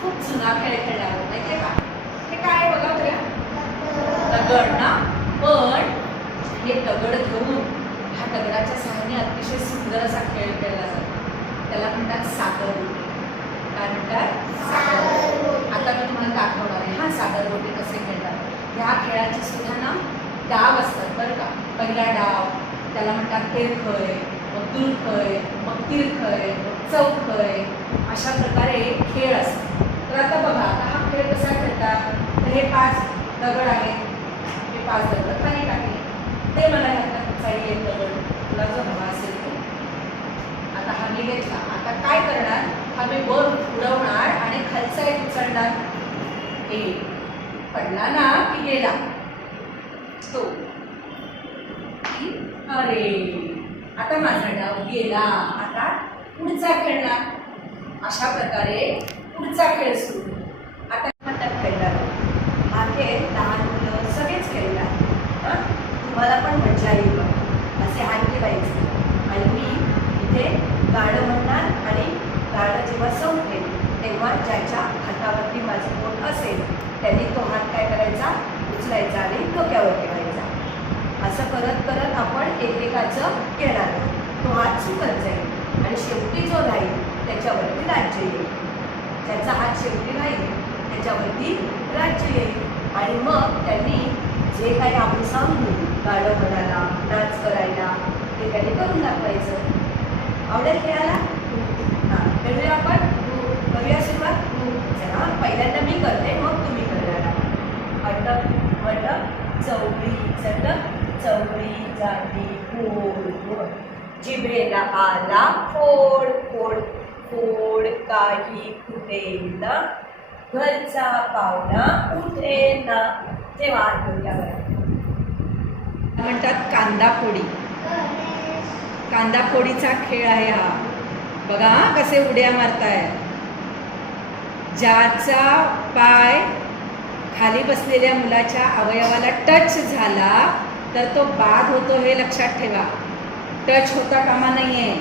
खूप जुना खेळ खेळला होता माहितीये का? हे काय आहे बघा बरं, दगड ना, पण हे दगड घेऊन ह्या दगडाच्या सहाय्याने अतिशय सुंदर असा खेळ खेळला जातो. त्याला म्हणतात सागरगोटे. काय म्हणतात? सागरगोटे. आता मी तुम्हाला दाखवणार आहे हा सागरगोटे कसे खेळतात. ह्या खेळाची सुद्धा ना डाव असतात बरं का. पहिला डाव त्याला म्हणतात तेरखय, मग दूरखय, मग तीरखय, मग चौखय, अशा प्रकारे खेळ असतात. तर आता बघा, आता हा खेळ कसा खेळतात. तर हे 5 दगड आहेत, हे 5 दगड खाली टाकले, ते मला ह्यातला कुठचाही एक दगड तुला जो हवा असेल तो. आता हा मी घेतला. आता काय करणार, हा मी वर उडवणार आणि खालचा एक उचलणार. एक पडला ना की गेला तो. अरे आता माझा डाव गेला. आता पुढचा खेळणार. अशा प्रकारे पुढचा खेळ सुरू. आता म्हणतात खेळणार. हा खेळ लहान मुलं सगळेच खेळतात. तुम्हाला पण मजा येईल. असे हात ठेवायचे आणि मी इथे गाणं म्हणणार आणि गाणं जेव्हा संपेल तेव्हा ज्याच्या हातावरती माझं बोट असेल त्यांनी तो हात काय करायचा, उचलायचा आणि डोक्यावर ठेवायचा. असं करत करत आपण एकमेकाचं खेळणार. तो हात सुकत जाईल आणि शेवटी जो राहील त्याच्यावरती राज्य येईल. ज्याचा हात शेवटी राहील त्याच्यावरती राज्य येईल. आणि मग त्यांनी जे काही आपण सांगू गाणं म्हणायला, नाच करायला, ते त्यांनी करून दाखवायचं. आवडेल खेळायला? हां, खेळूया आपण. करूया सुरुवात. चला, पहिल्यांदा मी करते, मग तुम्ही करायला. अटक वटक चौकडी चटक, चौकडी जाती गोड गोड, जिभेला आला फोड फोड, फोड काही फुटेना, घरचा पाहुणा उठेना. तेव्हा डोक्यावर म्हणतात कांदाफोडी. कांदाफोडीचा खेळ आहे हा. बघा कसे उड्या मारताय. ज्याचा पाय खाली बसलेल्या मुलाच्या अवयवाला टच झाला तर तो बाद होतो, हे लक्षात ठेवा. टच होता कामा नाहीये.